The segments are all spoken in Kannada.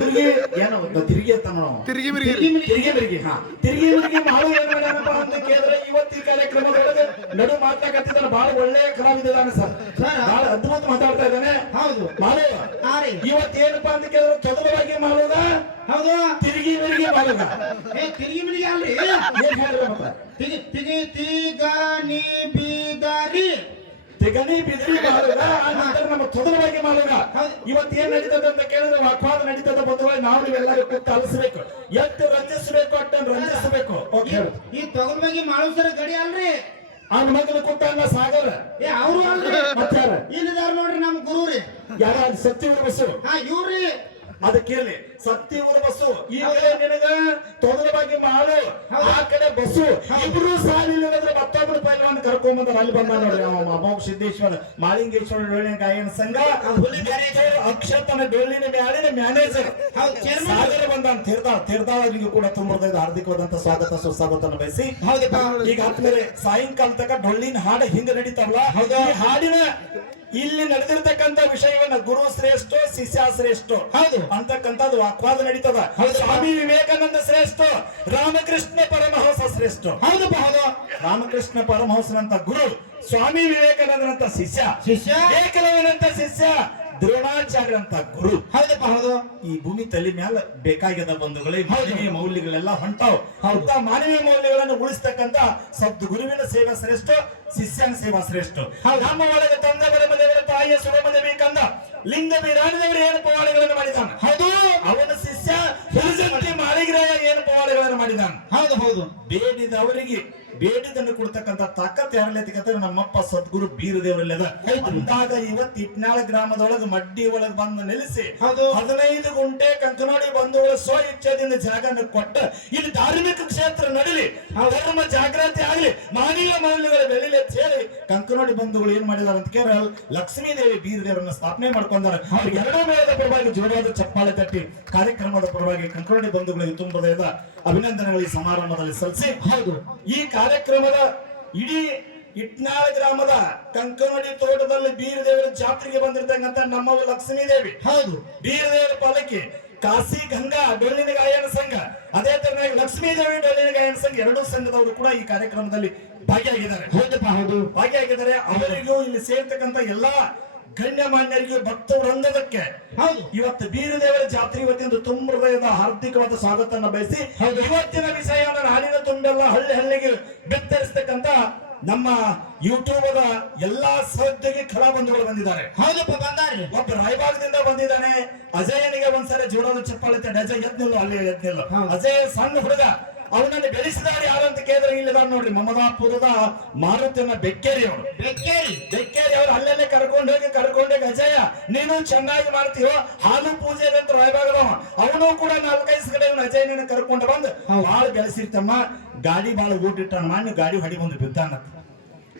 ತಿರುಗಿ ಏನು ತಿರುಗಿ ಅಂತ ತಿರುಗಿ ತಿರುಗಿ ಮಾಡು ಏನ್ ಮಾಡ್ಯಾರಪ್ಪ ಅಂತ ಕೇಳಿದ್ರೆ ಇವತ್ತು ಈ ಕಾರ್ಯಕ್ರಮದೊಳಗೆ ನಡು ಮಾತಾಡ್ತಿದ್ದಾನೆ ಬಹಳ ಒಳ್ಳೆ ಕಲಾವಿದಾನೆ ಸರ್ ಬಹಳ ಅದ್ಭುತ ಮಾತಾಡ್ತಾ ಇದ್ದಾನೆ. ಹೌದು ಮಾಡು ಇವತ್ತು ಏನಪ್ಪಾ ಅಂತ ಕೇಳಿದ್ರೆ ಚದುರವಾಗಿ ಮಾಡುದ ಹೌದು ತಿರುಗಿ ಮಿರುಗಿ ಮಾಡುದ ತಿರುಗಿ ಮಿರುಗಿ ಅಲ್ರಿ ಏನ್ ಹೇಳಿದ್ರೆ ಮತ್ತ ತಿಗನಿ ಬೀದರಿ ತಿಗಣಿ ಬಿದಿರಿ ಮಾಡುದ ಆ ನಂತರ ನಮ್ಮ ಚದುರವಾಗಿ ಮಾಡುದ. ಇವತ್ತು ಏನ್ ನಡೀತದೆ ಅಂತ ಕೇಳಿದ್ರೆ ವಾಕ್ವಾದ ನಡೀತದ ಬಂಧುಗಳು ನಾವು ನೀವೆಲ್ಲರೂ ಕೂತು ಅಲಿಸಬೇಕು ಎಷ್ಟು ರಂಜಿಸಬೇಕು ಅಷ್ಟನ್ನು ರಂಜಿಸಬೇಕು. ಈ ತೊಗಲ್ ಬಗ್ಗೆ ಮಾಳುಸರ ಗಡಿ ಅಲ್ರಿ ಅವನ ಮಗನ ಕೂತಲ್ಲ ಸಾಗರ ಅವ್ರು ಅಲ್ರಿ ಮತ್ತಾರ ಇಲ್ಲಿದಾರ ನೋಡ್ರಿ ನಮ್ ಗುರು ರೀ ಯಾರ ಸತ್ಯವ್ರ ಬಸ್ಸು ಇವ್ರಿ ಅದಕ್ಕೇಳಿ ಸತ್ಯವ್ರ ಬಸ್ಸು ಈ ಕಡೆ ನಿನಗ ತೊದಲ ಬಗ್ಗೆ ಮಾಡು ಆ ಕಡೆ ಬಸ್ಸು ಇಬ್ರು ಸಾಲಿಲ್ಲದ್ರೆ ಮತ್ತೊಬ್ರು ಪೈಲ್ವಾನ್ ಕರ್ಕೊಂಡ್ ಬಂದಾರ. ಅಲ್ಲಿ ಬಂದ ನೋಡ್ರಿ ಅಮೋಘ ಸಿದ್ದೇಶ್ವರ ಮಾಳಿಂಗೇಶ್ವರ ಡೊಳ್ಳಿನ ಗಾಯನ ಸಂಘ ಅಕ್ಷತನ ಡೊಳ್ಳಿನ ಮ್ಯಾಲಿನ ಮ್ಯಾನೇಜರ್ ಸಾಗರ ಬಂದ ತೀರ್ಥಾವರಿಗೆ ಕೂಡ ತುಂಬದ ಹಾರ್ದಿಕವಾದಂತ ಸ್ವಾಗತ ಸುಸ್ವಾಗತ ಬಯಸಿ ಈಗ ಆದ್ಮೇಲೆ ಸಾಯಂಕಾಲ ತನಕ ಡೊಳ್ಳಿನ ಹಾಡು ಹಿಂಗ ನಡೀತಾರಲ್ಲ ಈ ಹಾಡಿನ ಇಲ್ಲಿ ನಡೆದಿರ್ತಕ್ಕಂಥ ವಿಷಯವನ್ನ ಗುರು ಶ್ರೇಷ್ಠ ಶಿಷ್ಯ ಶ್ರೇಷ್ಠ ಹೌದು ಅಂತಕ್ಕಂಥದ್ದು ವಾಕ್ವಾದ ನಡೀತದ. ಸ್ವಾಮಿ ವಿವೇಕಾನಂದ ಶ್ರೇಷ್ಠ ರಾಮಕೃಷ್ಣ ಪರಮಹಂಸ ಶ್ರೇಷ್ಠ ಹೌದಪ್ಪ ಹೌದು. ರಾಮಕೃಷ್ಣ ಪರಮಹಂಸನಂತ ಗುರು, ಸ್ವಾಮಿ ವಿವೇಕಾನಂದನಂತ ಶಿಷ್ಯ, ಏಕಲವ್ಯನಂತ ಶಿಷ್ಯ, ದ್ರೋಣಾಚಾರ್ಯ ಅಂತ ಗುರು ಹೌದಪ್ಪ ಹೌದು. ಈ ಭೂಮಿ ತಲೆ ಮ್ಯಾಲ ಬೇಕಾಗ್ಯದ ಬಂಧುಗಳೇ ಮಾನವೀಯ ಮೌಲ್ಯಗಳೆಲ್ಲ ಹೊಂಟಾವ್. ಅಂತ ಮಾನವೀಯ ಮೌಲ್ಯಗಳನ್ನು ಉಳಿಸ್ತಕ್ಕಂತ ಸದ್ಗುರುವಿನ ಸೇವೆ ಶ್ರೇಷ್ಠ, ಶಿಷ್ಯನ ಸೇವಾ ಶ್ರೇಷ್ಠ. ನಮ್ಮ ಒಳಗೆ ತಂದ ಬರಮದೇವರ ತಾಯಿಯ ಸುರಮದೇವಿ ಕಂದ ಲಿಂಗ ಬೀರಾಣದೇವರು ಏನು ಪವಾಡಗಳನ್ನು ಮಾಡಿದಾನ ಹೌದು. ಅವನ ಶಿಷ್ಯ ಹುಲಜಂತಿ ಮಾಳಿಗ್ರಾಯ ಏನು ಪವಾಡಗಳನ್ನು ಮಾಡಿದಾನ ಹೌದು ಹೌದು. ಬೇಡಿದವರಿಗೆ ಬೇಡಿದನ್ನು ಕೊಡ್ತಕ್ಕಂಥ ತಾಕತ್ ಯಾರಲ್ಲೈತಿಕಂದ್ರೆ ನಮ್ಮಪ್ಪ ಸದ್ಗುರು ಬೀರದೇವರಲ್ಲದ ಅಂದಾಗ ಇವತ್ತು ಇಟ್ನಾಳ ಗ್ರಾಮದೊಳಗೆ ಮಡ್ಡಿ ಒಳಗೆ ಬಂದು ನೆಲೆಸಿ 15 ಗುಂಟೆ ಕಂಕನೋಡಿ ಬಂಧುಗಳು ಸ್ವ ಇಚ್ಛೆದಿಂದ ಜಾಗನ ಕೊಟ್ಟ ಇಲ್ಲಿ ಧಾರ್ಮಿಕ ಕ್ಷೇತ್ರ ನಡಲಿ, ಧರ್ಮ ಜಾಗೃತಿ ಆಗಲಿ, ಮಾನವೀಯ ಮೌಲ್ಯಗಳ ಬೆಳಿಲಿ ಅಂತ ಹೇಳಿ ಕಂಕನೋಡಿ ಬಂಧುಗಳು ಏನ್ ಮಾಡಿದಾರೆ ಅಂತ ಕೇಳ ಲಕ್ಷ್ಮೀ ದೇವಿ ಬೀರದೇವರನ್ನ ಸ್ಥಾಪನೆ ಮಾಡ್ಕೊಂಡಾರ. ಅವ್ರಿಗೆ ಎರಡೂ ಮೇಳದ ಪರವಾಗಿ ಜೋರಾದ ಚಪ್ಪಾಳೆ ತಟ್ಟಿ ಕಾರ್ಯಕ್ರಮದ ಪರವಾಗಿ ಕಂಕನೋಡಿ ಬಂಧುಗಳಿಗೆ ತುಂಬದ ಅಭಿನಂದನೆಗಳು ಈ ಸಮಾರಂಭದಲ್ಲಿ ಸಲ್ಲಿಸಿ ಹೌದು. ಈ ಕಾರ್ಯಕ್ರಮದ ಇಡೀ ಇಟ್ನಾಳ ಗ್ರಾಮದ ಕಂಕನೋಡಿ ತೋಟದಲ್ಲಿ ಬೀರದೇವರ ಜಾತ್ರೆಗೆ ಬಂದಿರ್ತಕ್ಕಂಥ ನಮ್ಮವ ಲಕ್ಷ್ಮೀ ದೇವಿ ಹೌದು, ಬೀರದೇವರ ಪಾಲಕಿ, ಕಾಶಿ ಗಂಗಾ ಡೊಳ್ಳಿನ ಗಾಯನ ಸಂಘ, ಅದೇ ತರನಾಗಿ ಲಕ್ಷ್ಮೀ ದೇವಿ ಡೊಳ್ಳಿನ ಗಾಯನ ಸಂಘ ಎರಡೂ ಸಂಘದವರು ಕೂಡ ಈ ಕಾರ್ಯಕ್ರಮದಲ್ಲಿ ಭಾಗಿಯಾಗಿದ್ದಾರೆ ಹೌದಪ್ಪ ಹೌದು ಭಾಗಿಯಾಗಿದ್ದಾರೆ. ಅವರಿಗೂ ಇಲ್ಲಿ ಸೇರ್ತಕ್ಕಂಥ ಎಲ್ಲಾ ಗಣ್ಯಮಾನ್ಯರಿಗೆ ಭಕ್ತ ವೃಂದಕ್ಕೆ ಇವತ್ತು ಬೀರದೇವರ ಜಾತ್ರೆ ಇವತ್ತಿನ ತುಂಬ ಹೃದಯದ ಹಾರ್ದಿಕವಾದ ಸ್ವಾಗತವನ್ನು ಬಯಸಿ ಇವತ್ತಿನ ವಿಷಯವನ್ನು ನಾಡಿನ ತುಂಬೆಲ್ಲ ಹಳ್ಳಿ ಹಳ್ಳಿಗೆ ಬಿತ್ತರಿಸತಕ್ಕಂತ ನಮ್ಮ ಯೂಟ್ಯೂಬ್ ಎಲ್ಲಾ ಸಹೋದ್ಯೋಗಿ ಕಲಾಬಂಧುಗಳು ಬಂದಿದ್ದಾರೆ ಹೌದಪ್ಪ ಬಂದಾರೆ. ಒಬ್ಬ ರಾಯಬಾಗದಿಂದ ಬಂದಿದ್ದಾನೆ ಅಜಯನಿಗೆ ಒಂದ್ಸರಿ ಜೋಡೋದು ಚಪ್ಪಾಳೆ ಅಜಯ್ ಎದ್ನಿಲ್ಲ ಅಲ್ಲಿ ಎದ್ನಿಲ್ಲ. ಅಜಯ್ ಸಣ್ಣ ಹುಡುಗ, ಅವನನ್ನು ಬೆಳೆಸಿದಾರೆ ಯಾರು ಅಂತ ಕೇಳಿದ್ರೆ ಇಲ್ಲಿದ ನೋಡ್ರಿ ಮಮದಾಪುರದ ಮಾರುತಿಯನ್ನ ಬೆಕ್ಕೇರಿ ಅವರು ಬೆಕ್ಕೇರಿ ಅವರು ಅಲ್ಲೆಲ್ಲೇ ಕರ್ಕೊಂಡೋಗಿ ಅಜಯ ನೀನು ಚೆನ್ನಾಗಿ ಮಾಡ್ತೀವೋ ಹಾಲು ಪೂಜೆ ಅಂತ ರಾಯಬಾಗದವ ಅವನು ಕೂಡ 4-5 ಕಡೆ ಅಜಯನ ಕರ್ಕೊಂಡು ಬಂದು ಬಾಳ ಬೆಳೆಸಿರ್ತಮ್ಮ ಗಾಡಿ ಬಾಳ ಊಟಿಟ್ಟ ಮಾಡಿ ಗಾಡಿ ಹೊಡಿ ಬಂದು ಬಿದ್ದಾನ.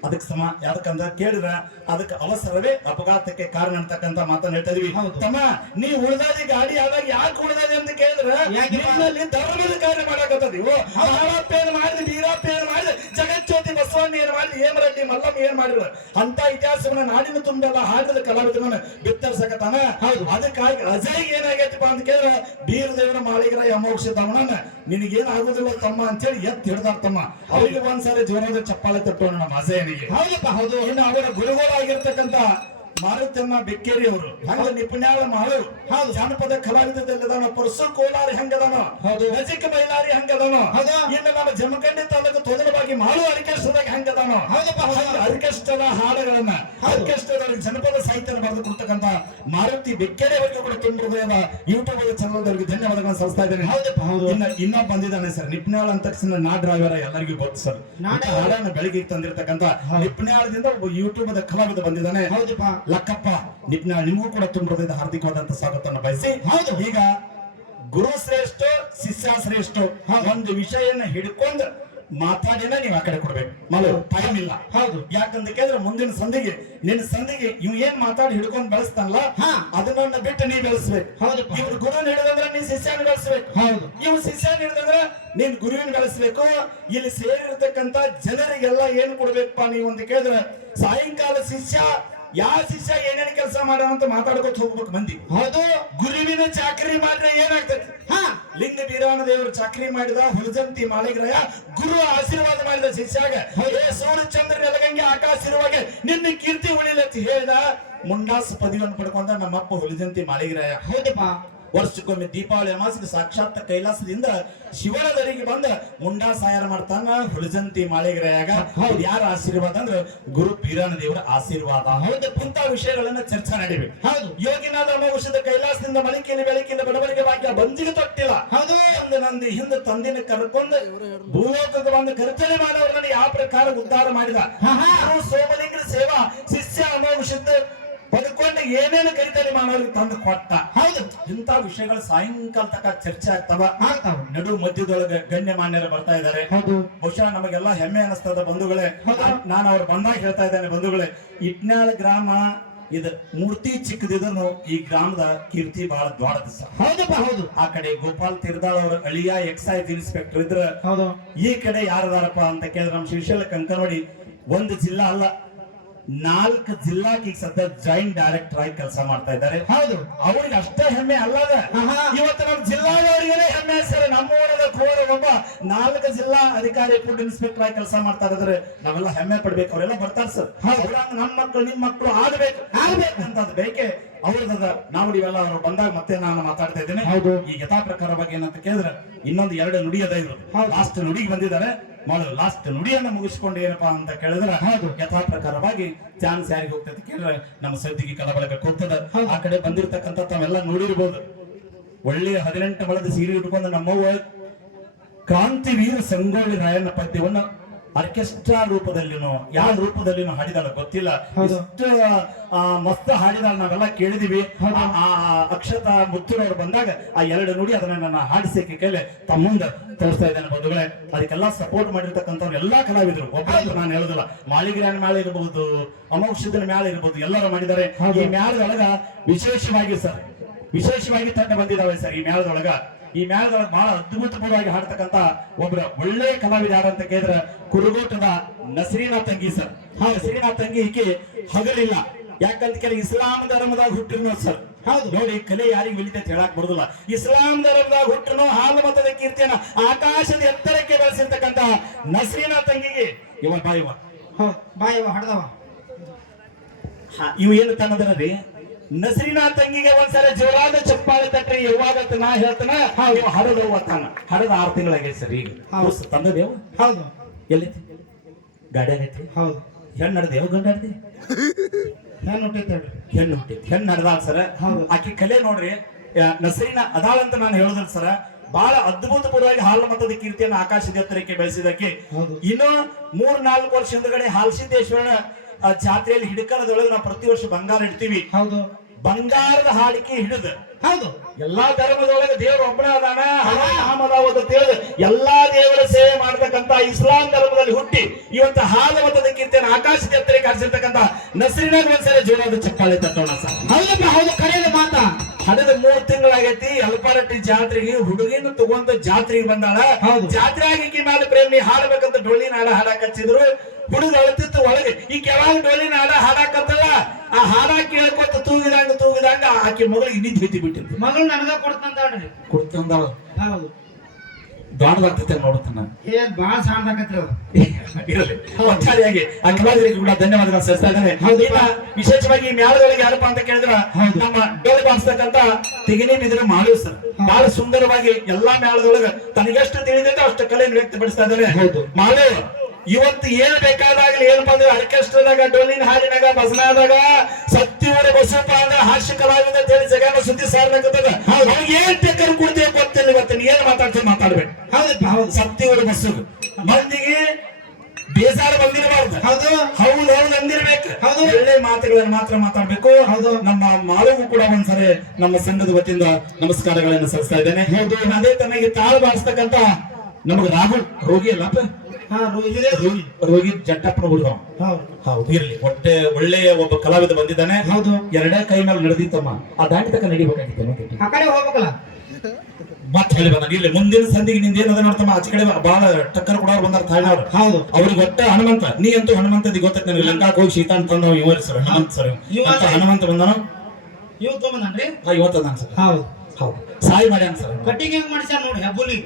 ಅದಕ್ಕೆ ಸಮ ಯಾಕಂದ್ರ ಕೇಳಿದ್ರ ಅದಕ್ಕೆ ಅವಸರವೇ ಅಪಘಾತಕ್ಕೆ ಕಾರಣ ಅಂತಕ್ಕಂತ ಮಾತನ್ನ ಹೇಳ್ತಾ ಇದೀವಿ. ತಮ್ಮ ನೀ ಉಳಿದಾದಿ ಗಾಡಿ ಆದಾಗ ಯಾಕೆ ಉಳಿದಾದಿ ಅಂತ ಕೇಳಿದ್ರ ನಿಮ್ಮಲ್ಲಿ ಧರ್ಮದ ಕಾರ್ಯ ಮಾಡಕತ್ತದೀವು. ಹಾಳಪ್ಪ ಏನ್ ಮಾಡಿದ್ರಿ, ಬೀರಪ್ಪ ಏನ್ ಮಾಡಿದ್ರಿ, ಜಗಜ್ಯೋತಿ ಬಸವಣ್ಣ ಏನ್ ಮಾಡಿದ್ರಿ, ಹೇಮರೆಡ್ಡಿ ಮಲ್ಲಮ್ಮ ಏನ್ ಮಾಡಿದ್ರು ಅಂತ ಇತಿಹಾಸವನ್ನ ನಾಡಿನ ತುಂಬೆಲ್ಲ ಹಾಡಿದ ಕಲಾವಿದರನ್ನ ಬಿತ್ತರಿಸಕತ್ತಾನ. ಅದಕ್ಕಾಗಿ ಅಜಯ್ ಏನಾಗೈತಿಪ್ಪ ಅಂತ ಕೇಳಿದ್ರೆ ಬೀರದೇವರ ಮಾಳಿಗರ ಅಮೋಕ್ಷದವನನ್ನ ನಿನಗೇನ್ ಆಗುದಿಲ್ಲ ತಮ್ಮ ಅಂತೇಳಿ ಹಿಡ್ದಾರ ತಮ್ಮ. ಅವರಿಗೆ ಒಂದ್ಸಾರಿ ಜೋರಾದ ಚಪ್ಪಾಳೆ ತಟ್ಟೋಣ ನಮ್ಮ ಅಜಯನಿಗೆ ಹೌದಪ್ಪ ಹೌದು. ಇನ್ನು ಅವರ ಗುರುಗಳಾಗಿರ್ತಕ್ಕಂಥ ಮಾರುತಿಯನ್ನ ಬೆಕ್ಕೇರಿ ಅವರು ಹಂಗ ನಿಪುಣ್ಯಾಳ ಮಾಡು ಹೌದು. ಜಾನಪದ ಕಲಾವಿದದಲ್ಲಿದಾನ, ಪರಸು ಕೋಲಾರಿ ಹಂಗದಾನ ಹೌದು, ರಜಿಕ ಬೈಲಾರಿ ಹಂಗದಾನ ಹೌದು. ಇನ್ನು ನಮ್ಮ ಜಮಖಂಡಿ ತಾಲೂಕು ತೊದಲವಾಗಿ ಮಾಡು ಆರ್ಕೆಸ್ಟ್ರಾದಾಗ ಹಂಗದಾನ ಹೌದಪ್ಪ. ಆರ್ಕೆಸ್ಟ್ರಾದ ಹಾಡುಗಳನ್ನ ಆರ್ಕೆಸ್ಟ್ರಾದವ್ರಿಗೆ ಜನಪದ ಸಾಹಿತ್ಯ ಬರೆದು ಕೊಡ್ತಕ್ಕಂಥ ಮಾರುತಿ ಬೆಕ್ಕೇರಿ ಅವರಿಗೆ ಕೂಡ ತುಂಬ ಯೂಟ್ಯೂಬ್ ಚಾನಲ್ದವರಿಗೆ ಧನ್ಯವಾದಗಳನ್ನು ಸಲ್ಲಿಸ್ತಾ ಇದ್ದೇನೆ ಹೌದಪ್ಪ ಹೌದು. ಇನ್ನೊಬ್ಬ ಬಂದಿದ್ದಾನೆ ಸರ್ ನಿಪ್ನಾಳ್ ಅಂತ ತಕ್ಷಣ ನಾ ಡ್ರೈವರ್ ಎಲ್ಲರಿಗೂ ಗೊತ್ತು ಸರ್. ಹಾಡನ್ನ ಬೆಳಿಗ್ಗೆ ತಂದಿರ್ತಕ್ಕಂಥ ನಿಪ್ನಾಳದಿಂದ ಒಬ್ಬ ಯೂಟ್ಯೂಬ್ ಕಲಾವಿದ ಬಂದಿದ್ದಾನೆ ಹೌದಪ್ಪ ಲಕ್ಕಪ್ಪ ನಿಪ್ನಾಳ್. ನಿಮಗೂ ಕೂಡ ತುಂಬ ಹಾರ್ದಿಕವಾದಂತ ಸ್ವಾಗತವನ್ನು ಬಯಸಿ ಹೌದು. ಈಗ ಗುರು ಶ್ರೇಷ್ಠ ಶಿಷ್ಯ ಶ್ರೇಷ್ಠ ಒಂದು ವಿಷಯನ ಹಿಡ್ಕೊಂಡು ಮಾತಾಡಿನ ನೀವು ಆ ಕಡೆ ಕೊಡ್ಬೇಕು ಮಲು ಟೈಮ್ ಇಲ್ಲ ಹೌದು. ಯಾಕಂತ ಕೇಳಿದ್ರೆ ಮುಂದಿನ ಸಂಧಿಗೆ ನಿನ್ನ ಸಂಧಿಗೆ ಇವ್ ಏನ್ ಮಾತಾಡಿ ಹಿಡ್ಕೊಂಡ್ ಬೆಳೆಸ್ತಾನಲ್ಲ ಅದನ್ನ ಬಿಟ್ಟು ನೀ ಬೆಳೆಸ್ಬೇಕು ಹೌದು. ಇವ್ರು ಗುರುವಿನ ಹಿಡಿದಂದ್ರೆ ನೀನ್ ಶಿಷ್ಯನ ಬೆಳೆಸ್ಬೇಕು ಹೌದು. ಇವ್ ಶಿಷ್ಯನ ಹಿಡಿದಂದ್ರೆ ನೀನ್ ಗುರುವಿನ ಬೆಳೆಸ್ಬೇಕು. ಇಲ್ಲಿ ಸೇರಿರ್ತಕ್ಕಂತ ಜನರಿಗೆಲ್ಲ ಏನ್ ಕೊಡ್ಬೇಕಪ್ಪ ನೀವು ಅಂತ ಕೇಳಿದ್ರೆ ಸಾಯಂಕಾಲ ಶಿಷ್ಯ ಯಾವ ಶಿಷ್ಯ ಏನೇನ್ ಕೆಲಸ ಮಾಡ್ಯಾನ ಅಂತ ಮಾತಾಡ್ಕೊತ ಹೋಗ್ಬೇಕು ಮಂದಿ. ಹೌದು. ಗುರುವಿನ ಚಾಕರಿ ಮಾಡಿದ್ರೆ ಏನಾಗ್ತೈತಿ? ಹಾ ಲಿಂಗ ಬೀರಾಣ ದೇವರು ಚಾಕರಿ ಮಾಡಿದ, ಹುಲಜಂತಿ ಮಾಳಿಗ್ರಾಯ ಗುರು ಆಶೀರ್ವಾದ ಮಾಡಿದ ಶಿಷ್ಯಾಗ, ಏ ಸೂರ್ಯ ಚಂದ್ರ ನೆಲಗಂಗೆ ಆಕಾಶ ಇರುವಾಗೆ ನಿನ್ನ ಕೀರ್ತಿ ಉಳಿಲತ್ತಿ ಹೇಳಿದ. ಮುಂಡಾಸ್ ಪದವಿಯನ್ನು ಪಡ್ಕೊಂಡ ನಮ್ಮಪ್ಪ ಹುಲಜಂತಿ ಮಾಳಿಗ್ರಾಯ. ಹೌದಪ್ಪ. ವರ್ಷಕ್ಕೊಮ್ಮೆ ದೀಪಾವಳಿ ಅಮಾಸಿಗೆ ಸಾಕ್ಷಾತ್ ಕೈಲಾಸದಿಂದ ಶಿವನ ದರಿಗೆ ಬಂದ ಮುಂಡಾ ಸಾಯಾರ ಮಾಡ್ತಾನ ಹುಲಜಂತಿ ಮಾಳಿಗ್ರಾಯಾಗ. ಯಾರ ಆಶೀರ್ವಾದ ಅಂದ್ರೆ ಗುರು ಬೀರಾಣ ದೇವರ ಆಶೀರ್ವಾದ. ಹೌದು, ಇಂಥ ವಿಷಯಗಳನ್ನ ಚರ್ಚೆ ನಡಿವೆ. ಹೌದು. ಯೋಗಿನಾಥ ಅಮಾವಾಸ್ಯದ ಕೈಲಾಸದಿಂದ ಮಳಿಕೆಯಲ್ಲಿ ಬೆಳಕಿನ ಬಡವರಿಗೆ ವಾಕ್ಯ ಬಂಜಿಗೆ ತೊಟ್ಟಿಲ್ಲ. ಹೌದು. ಒಂದು ನಂದಿ ಹಿಂದೆ ತಂದಿನ ಕರ್ಕೊಂಡು ಭೂಲೋಕಕ್ಕೆ ಬಂದು ಕರ್ತನೆ ಮಾಡೋರನ್ನ ಯಾವ ಪ್ರಕಾರ ಉದ್ಧಾರ ಮಾಡಿದ. ಗುರು ಸೋಮಲಿಂಗನ ಸೇವಾ ಶಿಷ್ಯ ಅಮಾವಾಸ್ಯದ ಬದುಕೊಂಡು ಏನೇನು ಕರಿತಾನೆ ಮಾಡೋರಿಗೆ ತಂದು ಕೊಟ್ಟ. ಹೌದು, ಇಂಥ ವಿಷಯಗಳು ಸಾಯಂಕಾಲ ತನಕ ಚರ್ಚೆ ಆಗ್ತಾವ. ನಡು ಮಧ್ಯದೊಳಗೆ ಗಣ್ಯ ಮಾನ್ಯರು ಬರ್ತಾ ಇದ್ದಾರೆ. ಬಹುಶಃ ನಮಗೆಲ್ಲ ಹೆಮ್ಮೆ ಅನಿಸ್ತದ ಬಂಧುಗಳೇ. ನಾನು ಅವ್ರು ಬಂದಾಗ ಹೇಳ್ತಾ ಇದ್ದೇನೆ ಬಂಧುಗಳೇ, ಇಟ್ನಾಳ ಗ್ರಾಮ ಇದು ಮೂರ್ತಿ ಚಿಕ್ಕದಿದ್ರು ಈ ಗ್ರಾಮದ ಕೀರ್ತಿ ಬಹಳ ದೊಡ್ಡದು ಸರ್. ಹೌದಪ್ಪ. ಹೌದು. ಆ ಕಡೆ ಗೋಪಾಲ್ ತಿರ್ದಾಳ್ ಅವ್ರ ಅಳಿಯ ಎಕ್ಸೈಸ್ ಇನ್ಸ್ಪೆಕ್ಟರ್ ಇದ್ರ. ಈ ಕಡೆ ಯಾರದಾರಪ್ಪ ಅಂತ ಕೇಳಿದ್ರೆ ನಮ್ಮ ಶ್ರೀಶೈಲ ಕಂಕನವಾಡಿ ಒಂದು ಜಿಲ್ಲಾ ಅಲ್ಲ 4 ಜಿಲ್ಲಾಕ್ಕೆ ಈಗ ಸದ್ಯ ಜಾಯಿಂಟ್ ಡೈರೆಕ್ಟರ್ ಆಗಿ ಕೆಲಸ ಮಾಡ್ತಾ ಇದ್ದಾರೆ. ಹೌದು, ಅವ್ರಿಗೆ ಅಷ್ಟೇ ಹೆಮ್ಮೆ ಅಲ್ಲದ. ಇವತ್ತು ನಮ್ಮ ಜಿಲ್ಲಾದವರಿಗೆ ಹೆಮ್ಮೆ ಸರ್. ನಮ್ಮ ಊರದ ಕೋರ ಒಬ್ಬ 4 ಜಿಲ್ಲಾ ಅಧಿಕಾರಿ ಫುಡ್ ಇನ್ಸ್ಪೆಕ್ಟರ್ ಆಗಿ ಕೆಲಸ ಮಾಡ್ತಾ ಇದ್ರೆ ನಾವೆಲ್ಲ ಹೆಮ್ಮೆ ಪಡ್ಬೇಕು. ಅವರೆಲ್ಲ ಬರ್ತಾರೆ ಸರ್. ನಮ್ಮ ಮಕ್ಕಳು ನಿಮ್ಮ ಮಕ್ಕಳು ಆಗ್ಬೇಕಂತ ಅದು ಬೇಕೆ ಅವ್ರದ. ನಾವು ಇವೆಲ್ಲ ಅವ್ರು ಬಂದಾಗ ಮತ್ತೆ ನಾನು ಮಾತಾಡ್ತಾ ಇದ್ದೇನೆ. ಈ ಯಥಾ ಪ್ರಕಾರ ಬಗ್ಗೆ ಏನಂತ ಕೇಳಿದ್ರೆ ಇನ್ನೊಂದು 2 ನುಡಿ ಅದ. ಇವರು ಲಾಸ್ಟ್ ನುಡಿಗೆ ಬಂದಿದ್ದಾರೆ. ಲಾಸ್ಟ್ ನುಡಿಯನ್ನ ಮುಗಿಸ್ಕೊಂಡು ಏನಪ್ಪಾ ಅಂತ ಕೇಳಿದ್ರೆ ಯಥಾ ಪ್ರಕಾರವಾಗಿ ಚಾನ್ಸ್ ಯಾರಿಗೆ ಹೋಗ್ತದೆ ಕೇಳಿದ್ರೆ ನಮ್ಮ ಸದ್ದಿಗೆ ಕಲಬಳಗಕ್ಕೆ ಹೋಗ್ತದ. ಆ ಕಡೆ ಬಂದಿರತಕ್ಕಂತ ತಾವೆಲ್ಲ ನೋಡಿರ್ಬೋದು. ಒಳ್ಳೆಯ 18 ಮೊಳದ ಸೀರೆ ಇಟ್ಕೊಂಡು ನಮ್ಮವ್ವ ಕ್ರಾಂತಿವೀರ ಸಂಗೊಳ್ಳಿ ರಾಯಣ್ಣ ಪದ್ಯವನ್ನ ಆರ್ಕೆಸ್ಟ್ರಾ ರೂಪದಲ್ಲಿನೋ ಯಾವ ರೂಪದಲ್ಲಿನೋ ಹಾಡಿದಾಳ ಗೊತ್ತಿಲ್ಲ. ಇಷ್ಟು ಮಸ್ತ್ ಹಾಡಿದಾಳ, ನಾವೆಲ್ಲ ಕೇಳಿದಿವಿ. ಆ ಅಕ್ಷತಾ ಮುತ್ತೂರವ್ರು ಬಂದಾಗ ಆ 2 ನುಡಿ ಅದನ್ನ ನನ್ನ ಹಾಡಿಸಕ್ಕೆ ಕೇಳಿ ತಮ್ಮ ಮುಂದೆ ತೋರಿಸ್ತಾ ಇದ್ದೇನೆ ಬಂಧುಗಳೇ. ಅದಕ್ಕೆಲ್ಲ ಸಪೋರ್ಟ್ ಮಾಡಿರ್ತಕ್ಕಂಥವ್ರು ಎಲ್ಲಾ ಕಲಾವಿದರು, ಒಬ್ಬರು ನಾನು ಹೇಳುದಿಲ್ಲ. ಮಾಳಿಗ್ರಾಯಣ ಮ್ಯಾಲ ಇರಬಹುದು, ಅಮೋಕ್ಷದ ಮ್ಯಾಲ ಇರಬಹುದು, ಎಲ್ಲರೂ ಮಾಡಿದ್ದಾರೆ. ಈ ಮ್ಯಾಲದೊಳಗ ವಿಶೇಷವಾಗಿ ತಂಡ ಬಂದಿದ್ದಾವೆ ಸರ್. ಈ ಮ್ಯಾಲದೊಳಗ ಬಹಳ ಅದ್ಭುತಪೂರ್ವವಾಗಿ ಹಾಡ್ತಕ್ಕಂತ ಒಬ್ರ ಒಳ್ಳೆ ಕಲಾವಿದ ಯಾರಂತ ಕೇಳಿದ್ರೆ ಕುರುಗೋಟದ ನಸರೀನಾ ತಂಗಿ ಸರ್. ನಸರೀನಾ ತಂಗಿ ಈಕೆ ಹಗಲಿಲ್ಲ. ಯಾಕಂತ ಕೇಳಿ ಇಸ್ಲಾಂ ಧರ್ಮದಾಗ ಹುಟ್ಟಿರ್ನೋ ಸರ್. ಹೌದು, ನೋಡಿ ಕಲೆ ಯಾರಿಗೆ ಬೆಳಿತೆ ಅಂತ ಹೇಳಕ್ ಬರುದಿಲ್ಲ. ಇಸ್ಲಾಂ ಧರ್ಮದಾಗ ಹುಟ್ಟಿನೋ ಹಾಲು ಮತದ ಕೀರ್ತಿಯನ್ನ ಆಕಾಶದ ಎತ್ತರಕ್ಕೆ ಬೆಳೆಸಿರ್ತಕ್ಕಂತ ನಸರೀನಾ ತಂಗಿಗೆ ಇವ ಹಡದವ ಇವು ಏನು ತನ್ನದರಿ ನಸರೀನಾ ತಂಗಿಗೆ ಒಂದ್ಸಲ ಜೋರಾದ ಚಪ್ಪಾಳೆ ತಟ್ರಿ. ಯಾವಾಗಂತ ನಾ ಹೇಳ್ತಾನ ಹಡದ 6 ತಿಂಗಳಾಗೈತೆ ಸರ್. ಈಗ ತಂದದೇವು. ಹೌದು, ಎಲ್ಲಿ ಗಾಡಿ ಆಗೈತಿ. ಹೌದು, ಹೆಣ್ಣು ನಡೆದೇವು ಗಂಡ ನಡೆದಿ ಹೆಣ್ಣು ನಡೆದಾಳ ಸರ್. ಆಕಿ ಕಲೆ ನೋಡ್ರಿ ನಸರೀನಾ ಅದಾಳಂತ ನಾನು ಹೇಳುದಿಲ್ಲ ಸರ್. ಬಹಳ ಅದ್ಭುತಪೂರ್ವವಾಗಿ ಹಾಲು ಮತದ ಕೀರ್ತಿಯನ್ನು ಆಕಾಶದ ಎತ್ತರಕ್ಕೆ ಬೆಳೆಸಿದಕ್ಕೆ ಇನ್ನು 3-4 ವರ್ಷ ಹಿಂದಗಡೆ ಹಾಲಸಿದ್ದೇಶ್ವರನ ಜಾತ್ರೆಯಲ್ಲಿ ಹಿಡಕಲದೊಳಗೆ ನಾವು ಪ್ರತಿ ವರ್ಷ ಬಂಗಾರ ಇಡ್ತೀವಿ. ಹೌದು, ಬಂಗಾರದ ಹಾಡಿಕೆ ಹಿಡಿದು. ಹೌದು, ಎಲ್ಲಾ ಧರ್ಮದೊಳಗೆ ದೇವರು ಒಬ್ಬನೇ ಅದಾನ. ಎಲ್ಲಾ ದೇವರ ಸೇವೆ ಮಾಡತಕ್ಕಂತ ಇಸ್ಲಾಂ ಧರ್ಮದಲ್ಲಿ ಹುಟ್ಟಿ ಇವತ್ತು ಹಾಲು ಮತದ ಕೀರ್ತಿಯನ್ನು ಆಕಾಶದ ಎತ್ತರಕ್ಕೆ ಹರಿಸಿರ್ತಕ್ಕಂತ ನಸರೀನಾಗ ಒಂದ್ಸಲ ಜೋರಾದ ಚಪ್ಪಾಳೆ ತಟ್ಟೋಣ ಸರ್. ಹೌದು, ಕರೆಯದ ಮಾತಾ. ಹಡದ 3 ತಿಂಗಳಾಗೈತಿ. ಅಲ್ಪಾರಟ್ಟಿ ಜಾತ್ರೆಗೆ ಹುಡುಗಿನ ತಗೊಂಡು ಜಾತ್ರೆಗೆ ಬಂದಾಳ. ಜಾತ್ರೆ ಆಗಿ ಮೇಲೆ ಪ್ರೇಮಿ ಹಾಡಬೇಕಂತ ಡೊಳ್ಳಿನ ಹಾಡ ಹಾಡಕ್ ಹಚ್ಚಿದ್ರು. ಹುಡುಗ ಅಳತಿತ್ತು ಒಳಗೆ. ಈ ಕೆಳಗ ಡೊಳ್ಳಿನ ಹಾಡ ಹಾಡಾಕತ್ತಲ್ಲ, ಆ ಹಾಡ ಕೇಳ್ಕೊತ ತೂಗಿದಂಗ ಆಕೆ ಮಗಳಿಗೆ ನಿಂತು ಬಿತ್ತಿ ಬಿಟ್ಟಿತ್ತು. ಮಗಳು ನನಗ ಕೊಡ್ತಂದಾಳ. ಹೌದು, ದೊಡ್ಡದಾಗ್ತೈತೆ ನೋಡುತ್ತಾನ. ಏನ್ ಬಾಳ ಸಾಣದಾಕತ್ರಿ ಇರಲಿ. ಒಟ್ಟಾರೆಯಾಗಿ ಆ ಕಲಾವಿದರಿಗೆ ಕೂಡ ಧನ್ಯವಾದಗಳು ಸಲ್ಲಿಸ್ತಾ ಇದ್ದೇನೆ. ವಿಶೇಷವಾಗಿ ಈ ಮ್ಯಾಳದೊಳಗೆ ಯಾರಪ್ಪ ಅಂತ ಕೇಳಿದ್ರ ನಮ್ಮ ಡೋಲಿ ಬಾರಿಸ್ತಕ್ಕಂತ ತೆಗಿನಿ ಬಿದಿರು ಮಾಳು ಸರ್. ಬಹಳ ಸುಂದರವಾಗಿ ಎಲ್ಲಾ ಮ್ಯಾಳದೊಳಗೆ ತನಗೆಷ್ಟು ತಿಳಿದಿದೆ ಅಷ್ಟು ಕಲೆಯನ್ನು ವ್ಯಕ್ತಪಡಿಸ್ತಾ ಇದ್ದಾರೆ ಮಾಳು. ಇವತ್ತು ಏನ್ ಬೇಕಾದಾಗ್ಲಿ ಏನಪ್ಪಾ ಅಂದ್ರೆ ಆರ್ಕೆಸ್ಟ್ರಾದಾಗ, ಡೋಲಿನ ಹಾಡಿನಾಗ, ಭಜನಾದಾಗ ಸತ್ಯವರ ಬಸವಪ್ಪ ಅಂದ್ರೆ ಹಾಸ್ಯ ಕಲಾವಿದ ಅಂತ ಹೇಳಿ ಜಗನ ಸುದ್ದಿ ಸಾರ್ಬೇಕಂತದ. ಅವ್ರಿಗೆ ಏನ್ ಟೆಕ್ಕರ್ ಕೊಡ್ತೇವೆ ಗೊತ್ತಿಲ್ಲ. ಇವತ್ತು ಏನ್ ಮಾತಾಡ್ಬೇಕು. ಹೌದು, ಸತ್ಯವರ ಬಸ್ಸು ಮಂದಿಗೆ ಬೇಜಾರು ಬಂದಿರಬಾರ್ದು. ಹೌದು ಅಂದಿರ್ಬೇಕು. ಒಳ್ಳೆ ಮಾತುಗಳನ್ನು ಮಾತ್ರ ಮಾತಾಡ್ಬೇಕು. ನಮ್ಮ ಮಾಳಿಗೂ ಕೂಡ ಒಂದ್ಸರಿ ನಮ್ಮ ಸಂಘದ ವತಿಯಿಂದ ನಮಸ್ಕಾರಗಳನ್ನು ಸಲ್ಲಿಸ್ತಾ ಇದ್ದೇನೆ. ಅದೇ ತನಗೆ ತಾಳು ಬಾರಿಸ್ತಕ್ಕಂತ ನಮಗೆ ರಾಹುಲ್ ರೋಗಿ ಅಲ್ಲಪ್ಪ, ರೋಗಿ ಜಟ್ಟಪ್ಪನ ಹುಡುಗ. ಹೌದು, ಇರ್ಲಿ. ಒಳ್ಳೆಯ ಒಬ್ಬ ಕಲಾವಿದ ಬಂದಿದ್ದಾನೆ. 2 ಕೈ ಮೇಲೆ ನಡೆದಿತ್ತಮ್ಮ. ಆ ದಾಟಿ ತಕ್ಕ ನಡಿಬೇಕಾಗಿತ್ತು. ಆ ಕಡೆ ಹೋಗ್ಬೇಕಲ್ಲ. ಮತ್ ಹೇಳಿ ಬಂದ ಇಲ್ಲಿ ಮುಂದಿನ ಸಂದಿಗೆ ನಿಂದ ಏನದ ನೋಡ್ತಮ್ಮ ಆಚೆ ಕಡೆ ಬಾಳ ಟಕ್ಕರ್ ಕೊಡೋರು ಬಂದಾರ ತಾಯಿನವ್ರು. ಹೌದು. ಅವ್ರಿಗೆ ಒಟ್ಟ ಹನುಮಂತ ನೀ ಅಂತೂ ಹನುಮಂತದಿ ಗೊತ್ತೈತಿ ನನಗೆ ಲಂಕಾಕ್ ಹೋಗಿ ಸೀತಾ ಅಂತಂದ ಇವರು ಸರ್ ಹನುಮಂತ ಸರ್ ಅಂತ ಹನುಮಂತ ಬಂದಾನ ಇವ್ ತೊಗೊಂಬಂದ್ರಿ ಇವತ್ತದ ಸರ್. ಹೌದು ಹೌದು ಸಾಯಿ ಮಾಡ್ಯಾನ ಸರ್. ಕಟ್ಟಿಂಗ್ ಹೆಂಗ್ ಮಾಡ್ಸ್ಯಾರ ನೋಡಿ ಹೆಬ್ಬುಲಿ.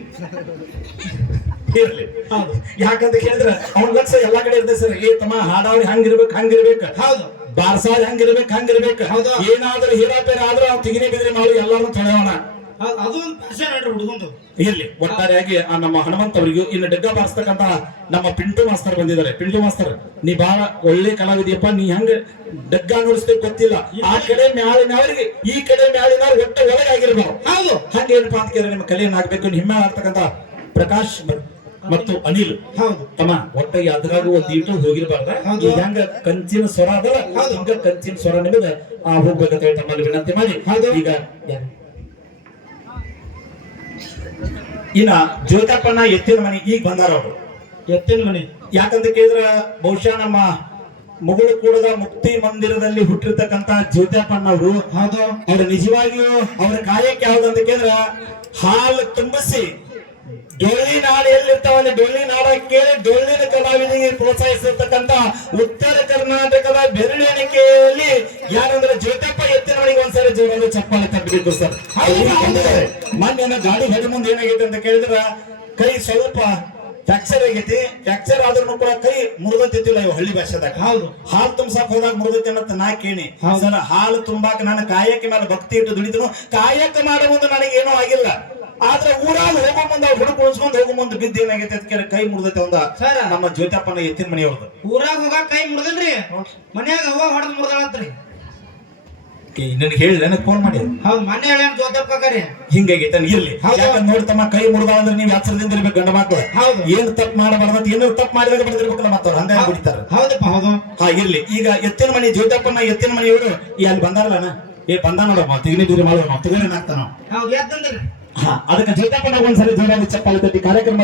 ಇರ್ಲಿ ಹೌದು. ಯಾಕಂತ ಕೇಳಿದ್ರೆ ಅವ್ನ ಲಕ್ಷ ಎಲ್ಲಾ ಕಡೆ ಇರ್ತದೆ ಸರ್. ಏ ತಮ್ಮ ಹಾಡಾವ್ರಿ ಹಂಗಿರ್ಬೇಕು ಹೌದು. ಬಾರ್ಸಾರಿ ಹಂಗಿರ್ಬೇಕು ಹೌದು. ಏನಾದ್ರೂ ಹೀರಾಪೇರ ಆದ್ರೂ ಅವ್ನು ತಿಗಿನಿ ಬಿದಿರಿ ಮಾಡಿ ಎಲ್ಲಾರು ತೊಳೆಯೋಣ. ಅದು ಒಂದು ಫ್ಯಾಷನ್ ನೋಡ್ರಿ ಹುಡುಗಂದು. ಇರ್ಲಿ ಒಟ್ಟಾರೆಯಾಗಿ ಆ ನಮ್ಮ ಹನುಮಂತ ಅವರಿಗೂ ಇನ್ನು ಡಗ್ಗ ಬಾರಿಸ್ತಕ್ಕಂತ ನಮ್ಮ ಪಿಂಟು ಮಾಸ್ತರ್ ಬಂದಿದ್ದಾರೆ. ಪಿಂಟು ಮಾಸ್ತರ್ ನೀ ಬಹಳ ಒಳ್ಳೆ ಕಲಾವಿದಿಯಪ್ಪ. ನೀ ಹೆಂಗ ಡಗ್ಗ ನುಡಿಸ್ತೇವೆ ಗೊತ್ತಿಲ್ಲ. ಆ ಕಡೆ ಮ್ಯಾಳಿನವರಿಗೆ ಈ ಕಡೆ ಮ್ಯಾಳಿನವ್ರು ಒಟ್ಟ ಒಳಗಾಗಿರ್ಬಾರ್ದು. ಹೌದು. ಹಂಗೇನಪ್ಪಾ ಅಂತ ಕೇಳಿದ್ರೆ ನಿಮ್ಮ ಕಲೆಯನ್ನು ಆಗ್ಬೇಕು. ಹಿಮ್ಮೆ ಆಗ್ತಕ್ಕಂತ ಪ್ರಕಾಶ್ ಮತ್ತು ಅನಿಲ್ ಹೌದು. ತಮ್ಮ ಒಟ್ಟ ಅದ್ರಾಗ ಒಂದ್ ಈಟು ಹೋಗಿರ್ಬಾರ್ದ. ಹೌದು. ಈಗ ಹೆಂಗ ಕಂಚಿನ ಸ್ವರ ಅದಲ್ಲ ಹೌದು. ಹಂಗ ಕಂಚಿನ ಸ್ವರ ನಿಮಗೆ ಹೋಗ್ಬೇಕಂತ ಹೇಳಿ ತಮ್ಮಲ್ಲಿ ವಿನಂತಿ ಮಾಡಿ. ಹೌದು. ಈಗ ಇನ್ನ ಜ್ಯೋತಪ್ಪನ ಎತ್ತಿನ ಮನೆ ಈಗ ಬಂದಾರ ಅವರು. ಎತ್ತಿನ ಮನೆ ಯಾಕಂತ ಕೇಳಿದ್ರ ಬಹುಶಃ ನಮ್ಮ ಮುಗುಳು ಕೂಡದ ಮುಕ್ತಿ ಮಂದಿರದಲ್ಲಿ ಹುಟ್ಟಿರ್ತಕ್ಕಂತ ಜ್ಯೋತಪ್ಪನವರು. ಹೌದು. ಅವ್ರ ನಿಜವಾಗಿಯೂ ಅವ್ರ ಕಾಯಕ್ಕೆ ಯಾವ್ದಂತ ಕೇಳಿದ್ರ ಹಾಲು ತುಂಬಿಸಿ ಡೊಳ್ಳಿ ನಾಡು ಎಲ್ಲಿರ್ತಾವಲ್ಲಿ ಡೊಳ್ಳಿ ನಾಡ ಕೇಳಿ ಡೊಳ್ಳಿನ ಕಲಾವಿದರಿಗೆ ಪ್ರೋತ್ಸಾಹಿಸಿರ್ತಕ್ಕಂತ ಉತ್ತರ ಕರ್ನಾಟಕದ ಬೆರಳು ಎಣಿಕೆಯಲ್ಲಿ ಯಾರಂದ್ರೆ ಜ್ಯೋತಪ್ಪ ಎತ್ತಿನ ಮನೆಗೆ ಒಂದ್ಸರಿ ಜೋರಾದ ಚಪ್ಪಾಳೆ ತಟ್ಟಬೇಕು ಸರ್. ಮೊನ್ನೆ ಗಾಡಿ ಹಡಿ ಮುಂದೆ ಏನಾಗೈತೆ ಅಂತ ಕೇಳಿದ್ರ ಕೈ ಸ್ವಲ್ಪ ಫ್ರಾಕ್ಚರ್ ಆಗೈತಿ. ಫ್ರಾಕ್ಚರ್ ಆದ್ರೂ ಕೂಡ ಕೈ ಮುರಿದತ್ತಿಲ್ಲ ಇವು ಹಳ್ಳಿ ಭಾಷೆದಾಗ. ಹೌದು. ಹಾಲು ತುಂಬಸಾಕ್ ಹೋದಾಗ ಮುರಿದೈತಿ ಅನ್ನತ್ ನಾ ಕೇಳಿ ಸರ್. ಹಾಲು ತುಂಬಾಕ ನಾನು ಕಾಯಕ್ಕೆ ಮೇಲೆ ಭಕ್ತಿ ಇಟ್ಟು ದುಡಿದನು. ಕಾಯಕ ಮಾಡೋ ಮುಂದೆ ನನಗೇನೂ ಆಗಿಲ್ಲ. ಆದ್ರೆ ಊರಾಗ ಹೋಗೋ ಮುಂದೆ ಅವ್ರು ಹುಡುಗ ಉಳಿಸ್ಕೊಂಡು ಹೋಗೋ ಮುಂದೆ ಬಿದ್ದು ಏನಾಗೈತೆ ಅಂತ ಕೇಳಿ ಕೈ ಮುರಿದೈತೆ ಒಂದ ಸರ್. ನಮ್ಮ ಜ್ಯೋತಪ್ಪನ ಎತ್ತಿನ ಮನೆಯವ್ರದ್ದು. ಊರಾಗ ಹೋಗಾಕ ಕೈ ಮುರಿದನ್ರಿ, ಮನ್ಯಾಗ ಅವ್ವ ಹೊಡೆದ್ ಮುರಿದಾಳಂತ್ರಿ. ನನಗೆ ಹೇಳಿ ನನಗೆ ಫೋನ್ ಮಾಡಿ. ಹೌದು ಮೊನ್ನೆ ಹೇಳ ಜ್ಯೋತಪ್ಪ ಕರಿ ಹಿಂಗಾಗೈತೆ ಇರ್ಲಿ. ಯಾಕಂದ್ರೆ ನೋಡ್ತಮ್ಮ ಕೈ ಮುರಿದಾಳ ಅಂದ್ರೆ ನೀವು ಎಚ್ಚರದಿಂದ ಇರ್ಬೇಕು ಗಂಡ ಮಕ್ಕಳು. ಹೌದು. ಏನ್ ತಪ್ಪು ಮಾಡಬಾರ್ದು. ಏನಾದ್ರು ತಪ್ಪು ಮಾಡಿದಾಗ ಬಡ್ದಿರ್ಬೇಕಲ್ಲ ಮತ್ತವ್ರು ಹಂಗಾಗಿ ಬಿಡ್ತಾರೆ. ಹೌದಪ್ಪ ಹೌದು. ಹಾ ಇರ್ಲಿ. ಈಗ ಎತ್ತಿನ ಮನೆ ಜ್ಯೋತಪ್ಪನ ಎತ್ತಿನ ಮನೆಯವರು ಅಲ್ಲಿ ಬಂದಾರಲ್ಲ ಬಂದ ನೋಡಮ್ಮ ತಿಗಣಿ ಬೀರಿ ಮಾಡೋಣ ತಿಗಣಿ ಹಾಕ್ತಾನ. ಹೌದು ಎತ್ತಂದ್ರಿ. ಅದಕ್ಕೆ ಜ್ಯೋತಪ್ಪನ ಒಂದ್ಸರಿ ಜೋರಾಗಿ ಚಪ್ಪಾಳೆ ತಟ್ಟಿ ಕಾರ್ಯಕ್ರಮ